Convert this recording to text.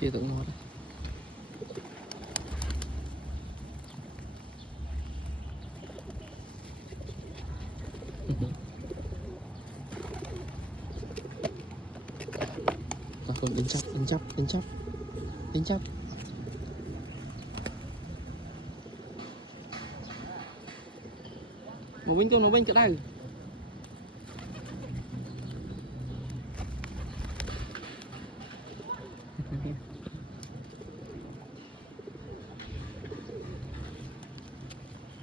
Kia tượng một. Còn in chấp. Một bên cho nó bên chỗ đây.